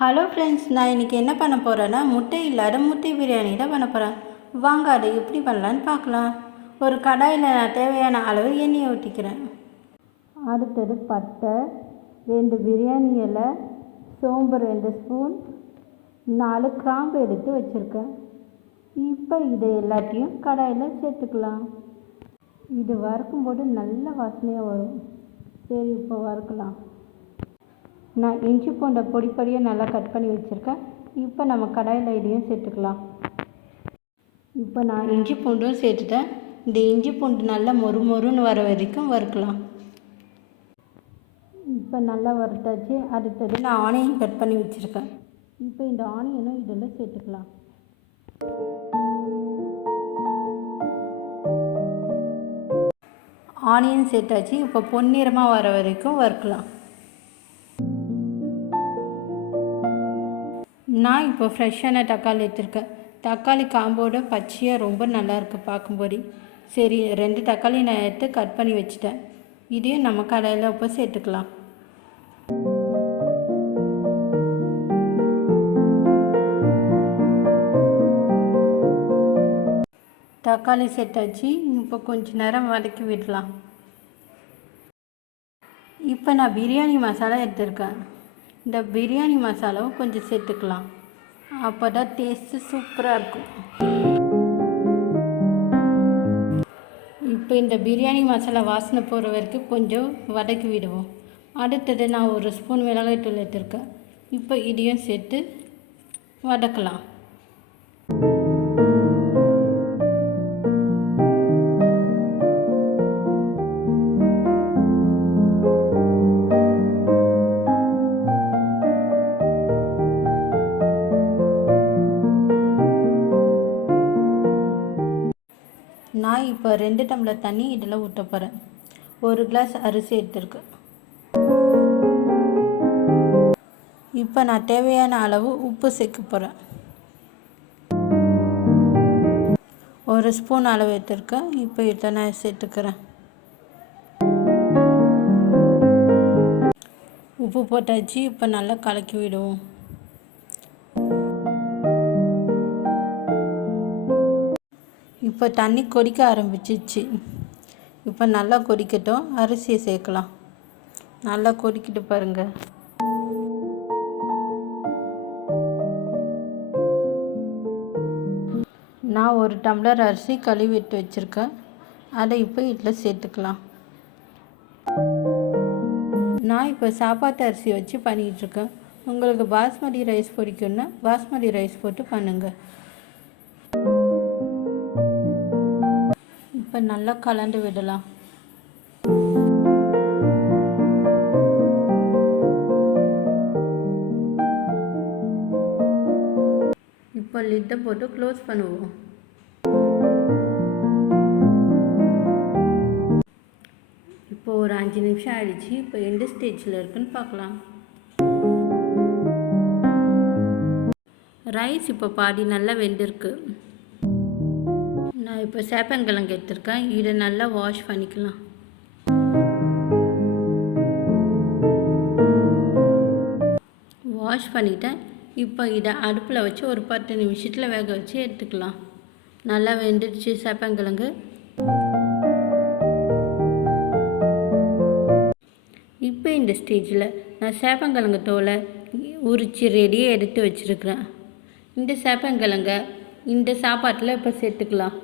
Hello friends நான் இன்றைக்கி என்ன பண்ண போகிறேன்னா முட்டை இல்லாத முட்டை பிரியாணி தான் பண்ண போகிறேன் வாங்க அதை எப்படி பண்ணலான்னு பார்க்கலாம். ஒரு கடாயில் நான் தேவையான அளவு எண்ணெயை ஊற்றிக்கிறேன் அடுத்தது பட்டை ரெண்டு பிரியாணி இலை சோம்பு ரெண்டு ஸ்பூன் நாலு கிராம்பு எடுத்து வச்சுருக்கேன். இப்போ இதை எல்லாத்தையும் கடாயில் சேர்த்துக்கலாம். இது வறுக்கும்போது நல்ல வாசனையாக வரும். சரி இப்போ வறுக்கலாம். நான் இஞ்சி பூண்டை பொடி பொடியாக நல்லா கட் பண்ணி வச்சுருக்கேன். இப்போ நம்ம கடாயில் இதையும் சேர்த்துக்கலாம். இப்போ நான் இஞ்சி பூண்டும் சேர்த்துட்டேன். இந்த இஞ்சி பூண்டு நல்லா மொறு மொறுன்னு வர வரைக்கும் வறுக்கலாம். இப்போ நல்லா வறுத்தாச்சு. அடுத்தது நான் ஆனியன் கட் பண்ணி வச்சுருக்கேன். இப்போ இந்த ஆனியனும் இதில் சேர்த்துக்கலாம். ஆனியன் சேர்த்தாச்சு. இப்போ பொன்னிறமாக வர வரைக்கும் வறுக்கலாம். நான் இப்போ ஃப்ரெஷ்ஷான தக்காளி எடுத்திருக்கேன். தக்காளி காம்போட பச்சையாக ரொம்ப நல்லாயிருக்கு பார்க்கும்போது. சரி ரெண்டு தக்காளி நான் எடுத்து கட் பண்ணி வச்சுட்டேன். இதையும் நம்ம கடையில் இப்போ சேர்த்துக்கலாம். தக்காளி சேர்த்தாச்சு இப்போ கொஞ்ச நேரம் வதக்கி விடலாம். இப்போ நான் பிரியாணி மசாலா எடுத்திருக்கேன். இந்த பிரியாணி மசாலாவும் கொஞ்சம் சேர்த்துக்கலாம். அப்போ தான் டேஸ்ட்டு சூப்பராக இருக்கும். இப்போ இந்த பிரியாணி மசாலா வாசனை போகிற வரைக்கும் கொஞ்சம் வதக்கி விடுவோம். அடுத்தது நான் ஒரு ஸ்பூன் மிளகாய்த்தூள் எடுத்திருக்கேன். இப்போ இதையும் சேர்த்து வதக்கலாம். நான் இப்போ ரெண்டு டம்ளர் தண்ணி இதில் ஊற்ற போகிறேன் ஒரு கிளாஸ் அரிசி எடுத்துருக்கு. இப்போ நான் தேவையான அளவு உப்பு சேர்க்க போகிறேன் ஒரு ஸ்பூன் அளவு எடுத்துருக்கேன். இப்போ இதை நான் சேர்த்துக்கிறேன். உப்பு போட்டாச்சு. இப்போ நல்லா கலக்கி விடுவோம். இப்போ தண்ணி கொதிக்க ஆரம்பிச்சிச்சு. இப்போ நல்லா கொதிக்கட்டும். அரிசியை சேர்க்கலாம். நல்லா கொதிக்கிட்டு பாருங்கள் நான் ஒரு டம்ளர் அரிசி கழுவிட்டு வச்சுருக்கேன். அதை இப்போ இதில் சேர்த்துக்கலாம். நான் இப்போ சாப்பாட்டு அரிசி வச்சு பண்ணிகிட்ருக்கேன் உங்களுக்கு பாஸ்மதி ரைஸ் பிடிக்குன்னா பாஸ்மதி ரைஸ் போட்டு பண்ணுங்கள் இப்போ நல்லா கலந்து விடலாம். இப்போ லிட்டை போட்டு க்ளோஸ் பண்ணுவோம். இப்போ ஒரு அஞ்சு நிமிஷம் ஆயிடுச்சு. இப்போ எந்த ஸ்டேஜில் இருக்குன்னு பார்க்கலாம். ரைஸ் இப்போ பாதி நல்லா வெந்திருக்கு. நான் இப்போ சேப்பங்கிழங்கு எடுத்திருக்கேன். இதை நல்லா வாஷ் பண்ணிக்கலாம். வாஷ் பண்ணிட்டேன். இப்போ இதை அடுப்பில் வச்சு ஒரு பத்து நிமிஷத்தில் வேக வச்சு எடுத்துக்கலாம். நல்லா வெந்துடுச்சு சேப்பங்கிழங்கு இப்போ இந்த ஸ்டேஜில் நான் சேப்பங்கிழங்கு தோலை உரித்து ரெடியாக எடுத்து வச்சுருக்குறேன். இந்த சேப்பங்கிழங்க இந்த சாப்பாட்டில் இப்போ சேர்த்துக்கலாம்.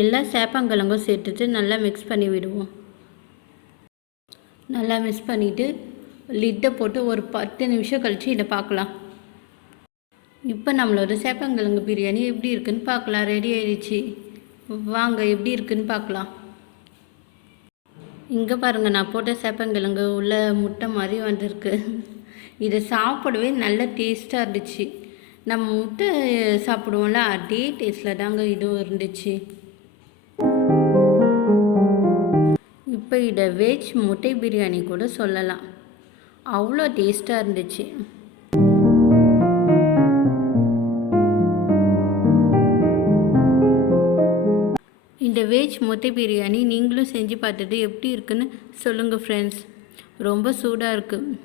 எல்லா சேப்பங்கிழங்கும் சேர்த்துட்டு நல்லா மிக்ஸ் பண்ணி விடுவோம். நல்லா மிக்ஸ் பண்ணிவிட்டு லிட்டை போட்டு ஒரு பத்து நிமிஷம் கழித்து இதை பார்க்கலாம். இப்போ நம்மளோட சேப்பங்கிழங்கு பிரியாணி எப்படி இருக்குன்னு பார்க்கலாம். ரெடி ஆயிடுச்சு. வாங்க எப்படி இருக்குன்னு பார்க்கலாம். இங்கே பாருங்கள் நான் போட்ட சேப்பங்கிழங்கு உள்ள முட்டை மாதிரி வந்திருக்கு. இதை சாப்பிடவே நல்ல டேஸ்ட்டாக இருந்துச்சு. நம்ம முட்டை சாப்பிடுவோம்ல அதே டேஸ்ட்டில் தாங்க இதுவும் இருந்துச்சு. இப்போ இதை வெஜ் முட்டை பிரியாணி கூட சொல்லலாம். அவ்வளோ டேஸ்ட்டாக இருந்துச்சு. இந்த வெஜ் முட்டை பிரியாணி நீங்களும் செஞ்சு பார்த்துட்டு எப்படி இருக்குன்னு சொல்லுங்கள் ஃப்ரெண்ட்ஸ் ரொம்ப சூடாக இருக்குது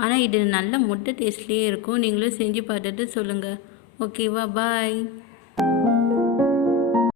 ஆனால் இது நல்ல முட்டை டேஸ்ட்லேயே இருக்கும். நீங்களும் செஞ்சு பார்த்துட்டு சொல்லுங்கள் ஓகேவா பாய்